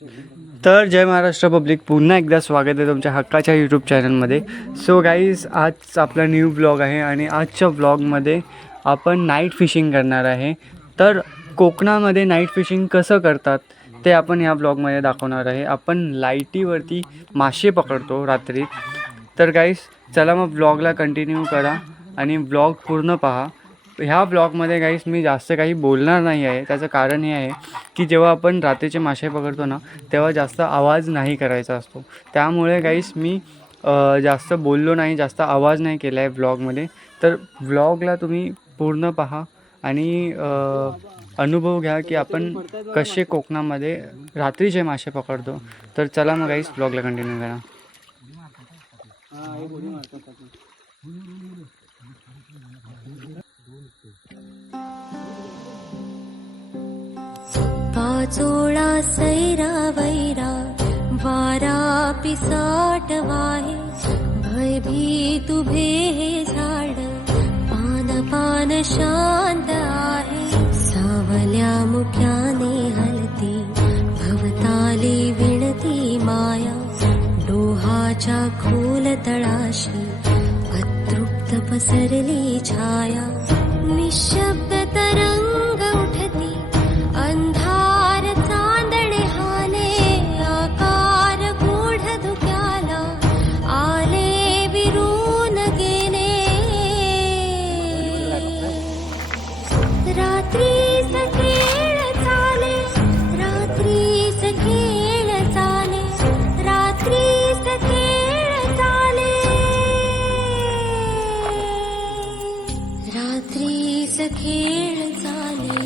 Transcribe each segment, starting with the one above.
तर जय महाराष्ट्र पब्लिक, पुन्हा एकदा स्वागत आहे तुमच्या हक्काच्या यूट्यूब चॅनलमध्ये. सो गाईज, आज आपला न्यू ब्लॉग आहे आणि आजच्या ब्लॉगमध्ये आपण नाईट फिशिंग करणार आहे. तर कोकणामध्ये नाईट फिशिंग कसं करतात ते आपण ह्या ब्लॉगमध्ये दाखवणार आहे. आपण लाईटीवरती मासे पकडतो रात्री. तर गाईज, चला मग ब्लॉगला कंटिन्यू करा आणि ब्लॉग पूर्ण पहा. ह्या ब्लॉगमध्ये गाईस मी जास्त काही बोलणार नाही आहे. त्याचं कारण हे आहे की जेव्हा आपण रात्रीचे मासे पकडतो ना, तेव्हा जास्त आवाज नाही करायचा असतो. त्यामुळे गाईस मी जास्त बोललो नाही, जास्त आवाज नाही केला आहे ब्लॉगमध्ये. तर ब्लॉगला तुम्ही पूर्ण पहा आणि अनुभव घ्या की आपण कसे कोकणामध्ये रात्रीचे मासे पकडतो. तर चला मग गाईस, ब्लॉगला कंटिन्यू करा. पाचोळा सैरा वैरा वारा पिसाट वाहे, भयभीत उभे हे झाड पान पान शांत आहे. सावल्या मुख्याने हलती भवताली विणती माया, डोहाच्या खोल तळाशी अतृप्त पसरली छाया. निशब्द तरंग उठती अंधार चांदणे हाले, आकार गूढ धुक्याला आले विरून गेले. रात्रीच खेळ चाले, रात्रीच खेळ चाले, रात्रीच खेळ चाले, रात्रीच खेळ चाले.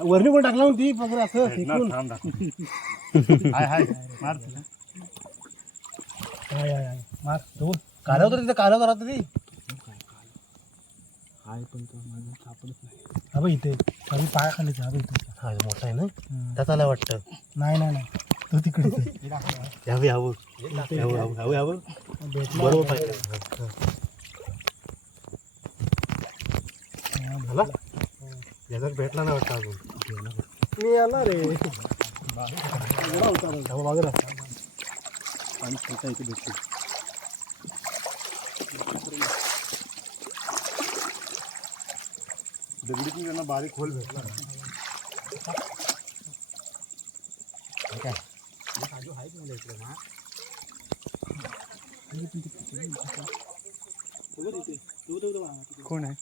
वरणी पण टाकला होती पकडा असं फेकून. मार दोन काढा होता तिथे, काढा होता ती हाय, पण तो माझा सापडत नाही. हा बघ इथे आम्ही पाया खाली हा बघ इथे. हा मोठा आहे ना, त्याचा नाही वाटतं. नाही नाही नाही, तो तिकडे यावे यावं यावं यावं बरोबर पाहिजे. याचा भेटला नाही वाटतं अजून. मी आला रे बाजूला पाणी छोटा इथे भेटते. दगडीतून त्यांना बारीक खोल भेटला. काय काजू आहे की मला इकडे ना, कोण आहे?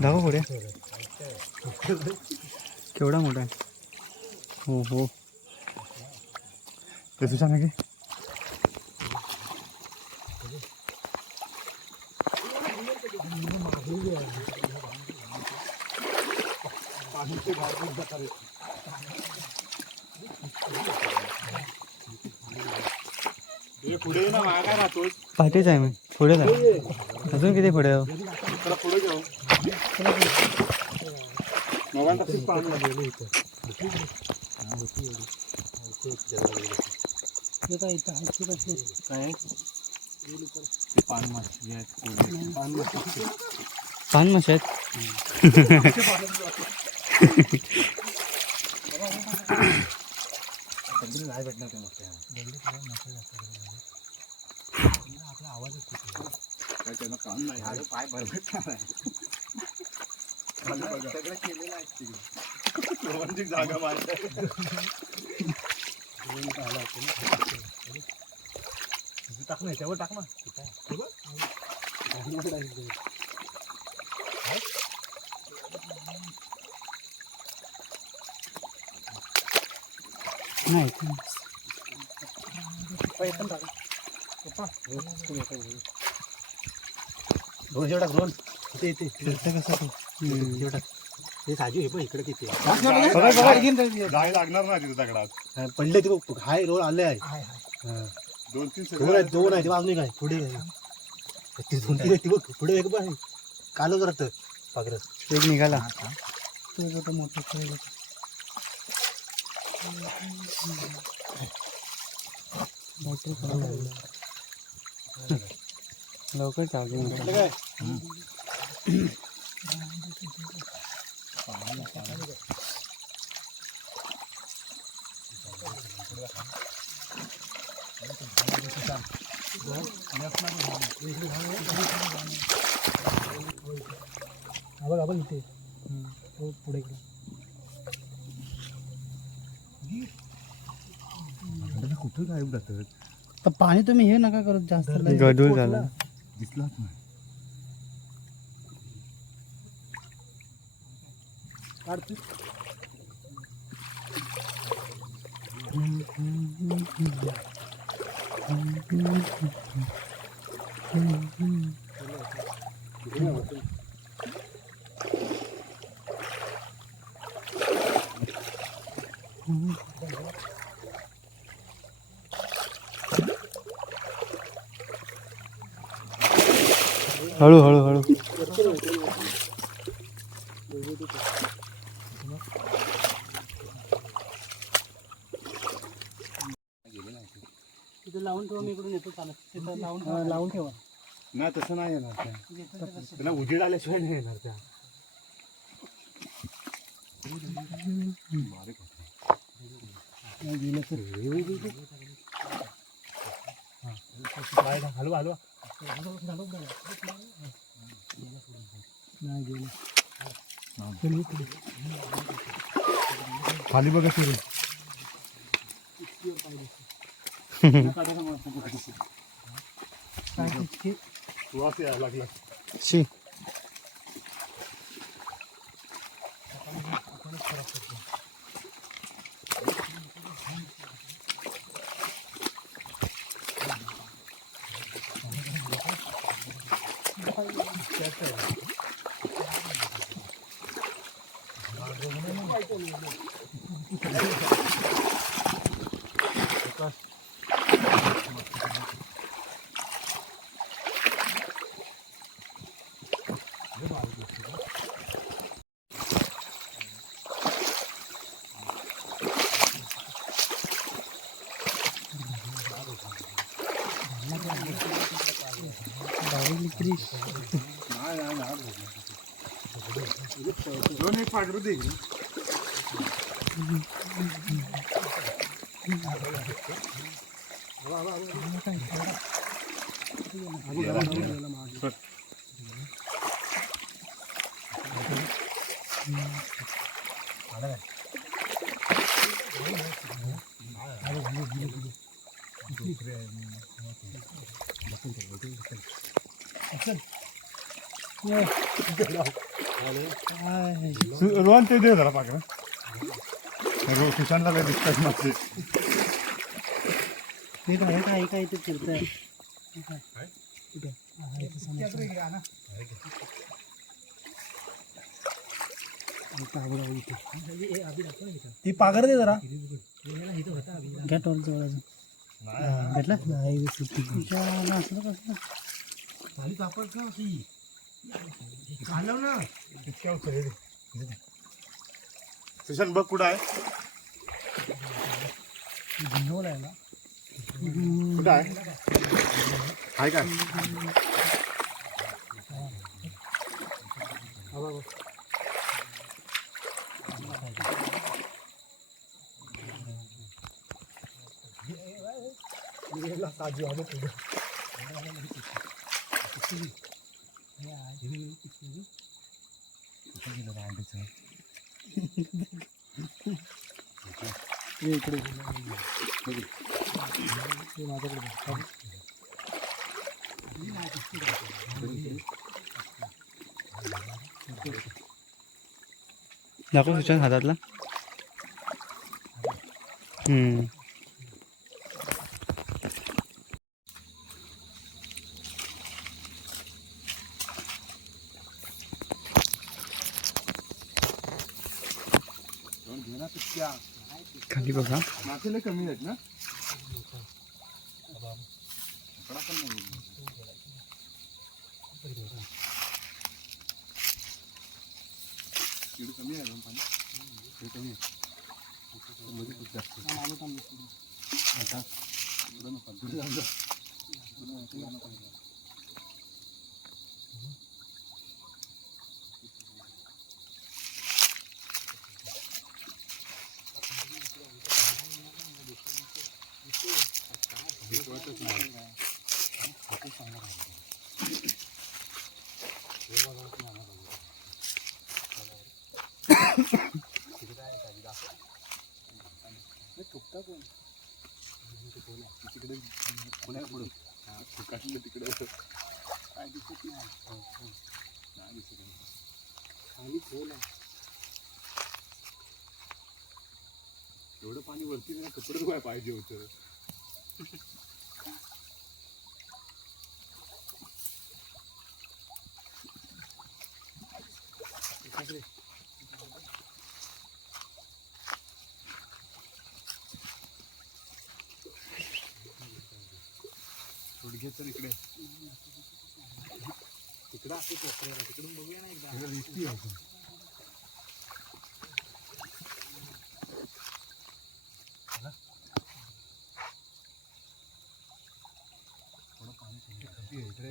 दाखव पुढे, केवढा मोठा आहे. हो हो, कसं सांगा की पुढे ना मागा राहतो. पाठीच आहे. मग पुढे जा, अजून किती पुढे जाऊ. त्याला पुढे जाऊ. मगांना खूप पाणी लागलेलं इथं. काय पान मासे आहेत, पान मासे आहेत. नाही भेटणार ते मोठे. आपला आवाजच काय त्यांना काम नाही, पाय भरभेटणार आहे. सगळं केलेलं आहे रोमांचिक जागा माझ्या टाक नाही, त्यावर टाक ना. नाही दोन जेवढा दोन इथे कसं हे साजू हे पण इकडे किती जाळी लागणार नाही तिथे दगडात. पडले ते बघ, हाय रोड आले आहे हा. 2-3 दोन आहेत, दोन आहे ते बाजूने काय पुढे काय ते 2-3 आहेत, ते बघ पुढे एक पण कालच राहतं पागरं एक निघाला. लवकर चालू काय बघा इथे पुढे कुठं काय जातं तर पाणी तुम्ही हे नका करत जास्त गडूळ झाला. दिसलाच नाही. काढतो हळू हळू हळू. तिथे लावून ठेवा, मी इकडून येतो चालत. तिथं लावून ठेवा. नाही तसं नाही येणार त्या. त्यांना उजेड आल्याशिवाय नाही येणार त्या. हलवा हलवा खाली बघा सुरू. वास यायला लागला. शी. दोन एक पाठवू दे. रोहन ते दे जरा पाकरा. सुशांतला काही दिसतात नसते. हे काय काय इथे फिरतंय. ती पागर दे जरा. घ्या टॉल जवळ भेटला नाही. खाली कापड का अशी घालव ना. सुशांत बघ कुठं आहे. भिंगवला आहे ना. कुठं आहे. आहे काय. साजू आलो पुढे. इकडे दाखव सुशांत हातातला. खाली बघा. मासे लय कमी आहेत ना. कमी आहे पाणी कमी आहे. मध्ये खूप जास्त आता तिकडे पुण्या पुढे काढलं तिकडे काय दिसत नाही. नाही दिसत खाली खोल आहे. एवढं पाणी वरती नाही कपडे धुवायला पाहिजे होतं. तर इकडे तिकडं असं कोपऱ्याला तिकडून बघूया ना एकदा. रिस्की आहे थोडं पाणी इकडे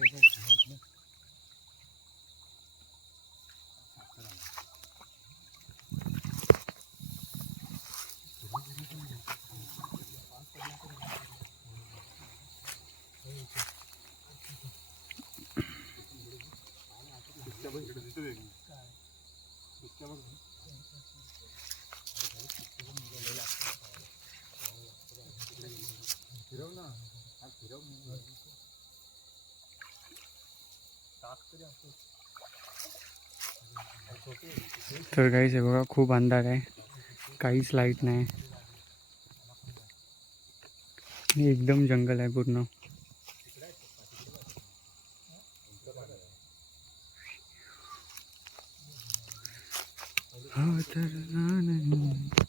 तर काहीच आहे बघा, खूप अंधार आहे, काहीच लाईट नाही, एकदम जंगल आहे पूर्ण. हा तर नाही.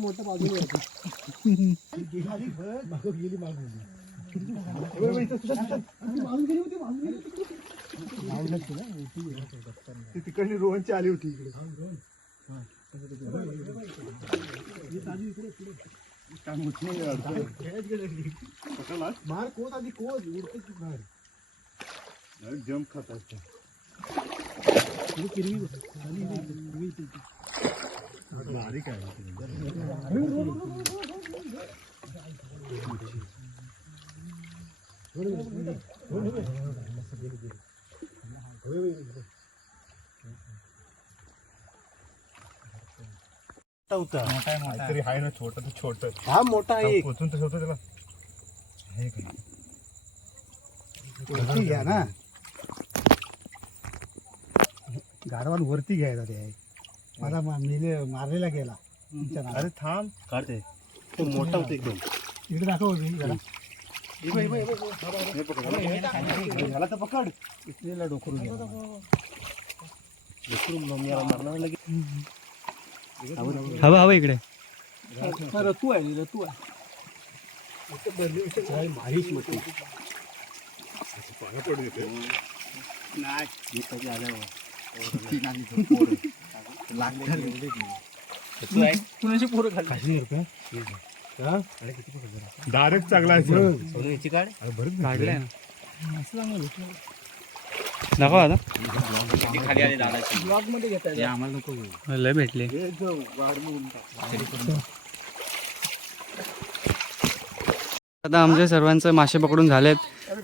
मोठा बाजूला गेली तिकडली रोहनची आली होती इकडे. मार कोण आधी कोण उडते बाहेर जम खातात बारीक आहे. तरी आहे ना छोट तर छोट. हा मोठा आहे पोचून तसं होतं त्याला. वरती घ्या ना, गाडवान वरती घ्यायचा ते. मला मारलेला गेला. अरे थांब काढते, तो मोठा होतो एकदम. इकडे दाखव जरा. याला तर पकड. इथलेला डोकरू मारणार लगेच. हवा हवा इकडे. रतू आहे, रतू आहे. मारीच म्हटलं डायरेक्ट चांगला आहे. काढलंय ना, दाखवा आता. लय भेटले. आता आमचे सर्वांचे मासे पकडून झालेत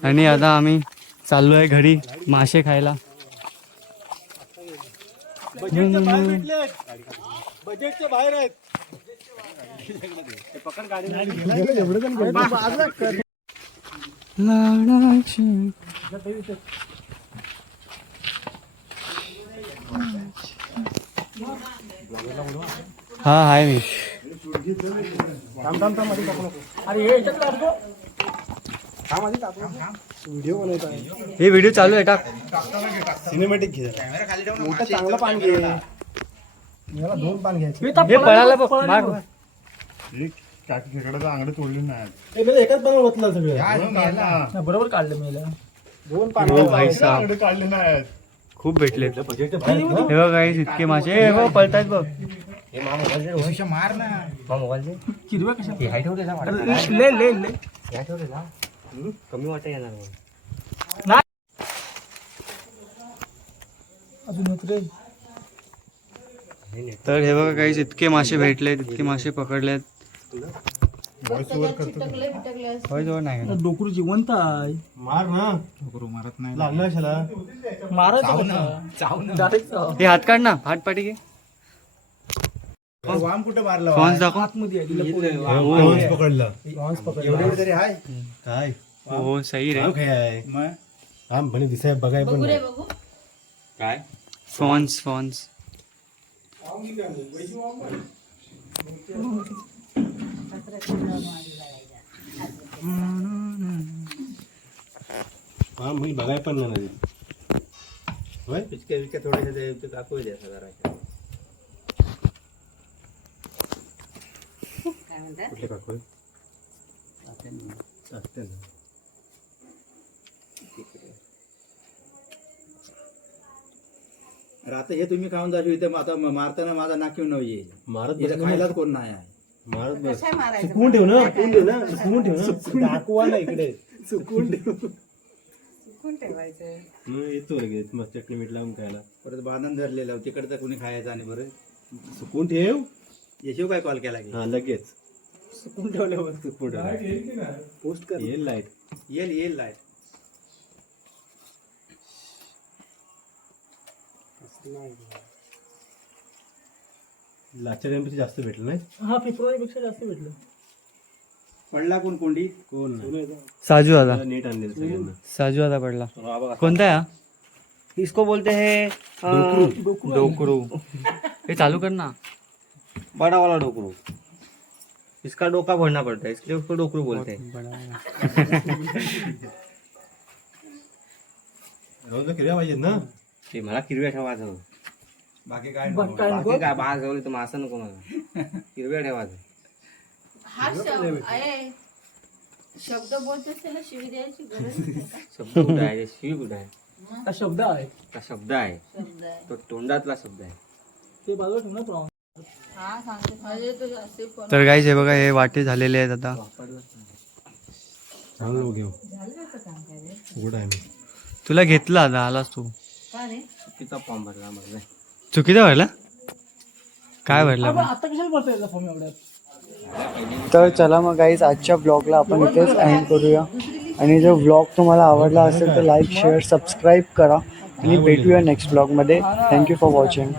आणि आता आम्ही चाललो आहे घरी मासे खायला. बजेटच्या बाहेर आहेत. हा हाय मी. हे व्हिडिओ चालू आहे टाक. सिनेमॅटिक घे. चांगलं पान घे. मला 2 पान घ्यायचे. हे पळाला बघ मार. अंगड तोडले नाही. एकाच पान ओतलं सगळं. बरोबर काढलं मी. 2 पान भाई साहब काढले नाहीत. खूप भेटले. हे बघ काही इतके मासे. हे बघ पळतायत बघ. मार ना. हिरव्या कशा कमी वाटा येणार अजून होत रे. तर हे बघा काही इतके मासे भेटलेत, इतके मासे पकडलेत. होय नाही डोकरू जिवंत आहे. मार ना. डोकरू मारत नाही. लागणार शाला. मारायचं. हे हात काढ ना, हात पाठी घे. वाम कुठे मारला? फॉन्स दाखव. आतमध्ये पकडलं. एवढे तरी आहे काय? हो सही रे. आम म्हणे दिसाय बघाय पण नाही. काय फॉन्स फॉन्स. आम म्हणे बघाय पण नाही. होय पिचक्या विचक्या थोड्याशा ते काकू द्या जरा. कुठले काकू? अरे आता हे तुम्ही खाऊन जाशील इथे आता मारताना माझा नाकीव न येईल. मारत इथे खायलाच कोण नाही आहे. मारत बस. सुकवून ठेव ना. सुकवून ठेव ना. दाखवा ना इकडे. सुकवून ठेव. येतो लगेच मग चटणी मीठ लावून खायला. परत बांधून धरलेलं तिकडचं कोणी खायचं आणि बरं सुकवून ठेव. येशीव काय कॉल केला की हा लगेच सुकून ठेवल्यावर सुकून पोस्ट कर. येईल लाईट. येईल लाईट. लाच्या टाइमपेक्षा जास्त भेटलं नाही. हा फेब्रुवारी पेक्षा जास्त भेटलं. पडला कोण कोंडी कोण नाही. साजू दादा. नीट आणलेलं सगळ्यांना. साजू दादा पडला. कोणता आहे हा? इसको बोलते हैं डोकरू. हे चालू कर ना. बड़ा वाला डोकरू. इसका डोका भरना पड़ता है इसलिए उसको डोकरू बोलते हैं. रोज किर्या पाहिजेत ना. ते मला किरव्या ठेवायचं. बाकी काय बाकी काय नको. बाकी काय बाहेर जाऊन तर मासा नको मला. किरव्या ठेवायचं. शब्द बोलत असते ना शिवी द्यायची गरज नाही. शब्द कुठं आहे शिवी कुठं आहे? हा शब्द आहे. का शब्द आहे शब्द आहे. तो तोंडातला शब्द आहे. ते बाजूला ठेव ना प्रॉब्लेम. हा सांगते म्हणजे तो असे पण तर गाईज हे बघा हे वाटे झालेले आहेत आता. चांगलं घेऊ. झालं काम काय रे? गुड आहे मी. तुला घेतला आता आलास तू. का रे? चुकीचा फॉर्म भरला मला. चुकीचा भरला. काय भरला आपण आता कशाला भरता याचा फॉर्म एवढ्यात? तर चला मग गाईज आजच्या ब्लॉगला आपण इथेच एंड करूया. आणि जर ब्लॉग तुम्हाला आवडला असेल तर लाईक शेअर सबस्क्राईब करा आणि भेटूया नेक्स्ट ब्लॉगमध्ये. Thank you for watching.